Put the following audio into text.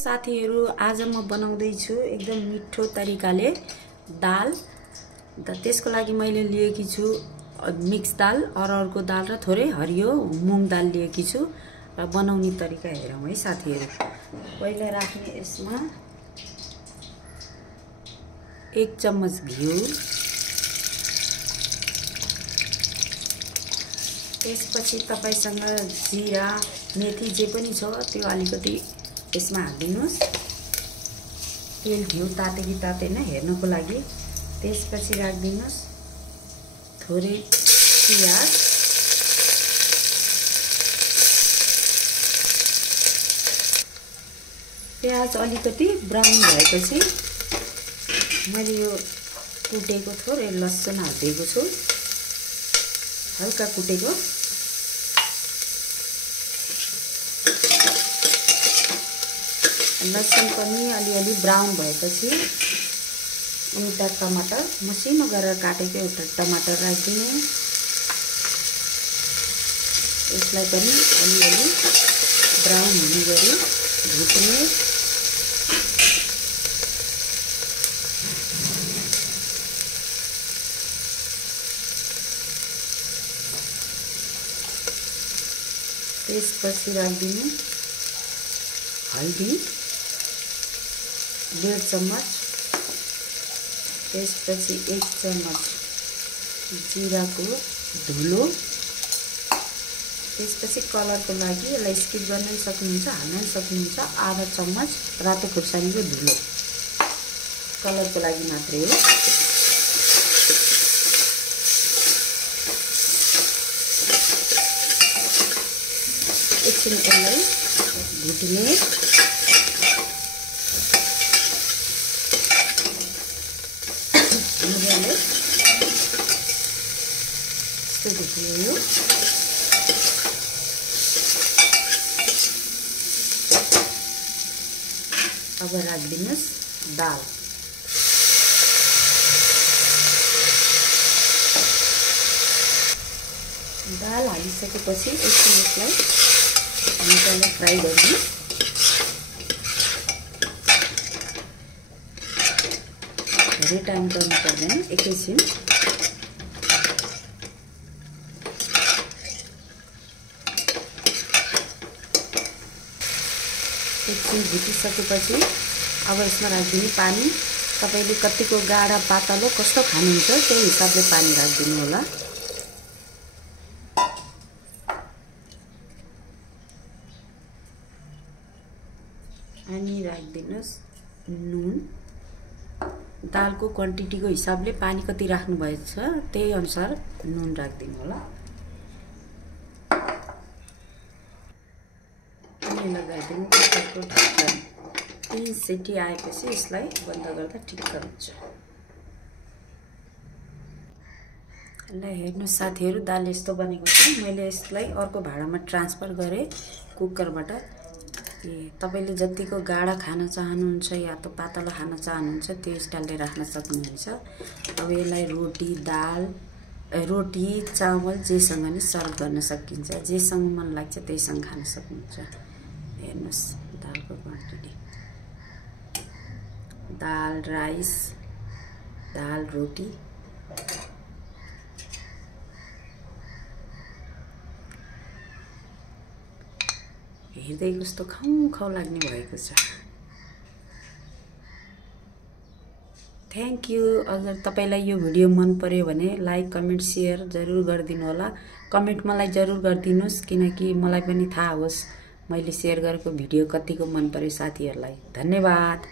साथीहरु आज म बनाउँदै छु एकदम मिठो तरिकाले दाल। त्यसको लागि मैले लिएकी छु मिक्स दाल, अरहरको दाल र थोरै हरियो मुङ दाल लिएकी छु र बनाउने तरिका हेरौं है साथीहरु। पहिला राख्ने यसमा 1 चम्मच घिउ, त्यसपछि तपाईसँग जीरा मेथी जे पनि छ त्यो अलिकति यसमा हाल्दिनुस्। तेल घिउ ताते कि तातेन हेर्नको लागि। त्यसपछि राख्दिनुस् थोरै प्याज, प्याज अलिकति ब्राउन भएपछि मैले यो कुटेको थोरै लसुन हालिदिएको छु, हल्का कुटेको। लसुन पनि अलिअलि ब्राउन भएपछि एउटा टमाटर, मसिनो गरेर काटेको एउटा टमाटर राखिदिनु। यसलाई पनि अलिअलि ब्राउन हुने गरी भुट्नु। त्यसपछि राखिदिनु हल्दी 1.5 चम्मच, त्यसपछि 1 चम्मच जीराको धुलो, त्यसपछि कलरको लागि यसलाई स्किप गर्न सक्नुहुन्छ, हाल्न सक्नुहुन्छ। आधा चम्मच रातो खुर्सानीको धुलो कलरको लागि मात्रै हो। एकछिन यसलाई भुट्ने। भुट्यो अब राखिदिनुस् दाल। दाल हालिसकेपछि एकछिन यसलाई मजाले फ्राई गर्नु। धेरै टाइम गर्नु पर्दैन, एकैछिन। एकछिन भुटिसकेपछि अब यसमा राखिदिनु पानी। तपाईले कतिको गाढा पातलो कस्तो खानुहुन्छ त्यही हिसाबले पानी राखिदिनु होला। अनि राखिदिनुस् नुन। दालको क्वान्टिटीको हिसाबले पानी कति राख्नु भएको छ त्यही अनुसार नुन राखिदिनु होला। अनि लगाइदिनु कुकरको ढक्कन। 3 सिटी आएपछि यसलाई बन्द गर्दा ठिक्क हुन्छ। ल हेर्नुस् साथीहरु, दाल यस्तो बनेको छ। मैले यसलाई अर्को भाँडामा ट्रान्सफर गरे कुकरबाट। तपाईले जतिको गाढा खान चाहनुहुन्छ या त पातलो खान चाहनुहुन्छ त्यो स्टाइलले राख्न सक्नुहुन्छ। अब यसलाई रोटी, दाल, रोटी, चामल जेसँग नि सर्भ गर्न सकिन्छ। जेसँग मन लाग्छ त्यहीसँग खान सक्नुहुन्छ। हेर्नुस् दालको क्वान्टिटी। दाल राइस, दाल रोटी। हेर्दै कस्तो खाउ लाग्ने भएको छ। Thank you. अगर तपाईलाई यो भिडियो मन पर्यो भने लाइक, कमेन्ट, शेयर जरुर गरिदिनु होला। कमेन्ट मलाई जरुर गरिदिनुस् किनकि मलाई पनि थाहा होस् मैले शेयर गरेको भिडियो कतिको मन पर्यो साथीहरुलाई। धन्यवाद।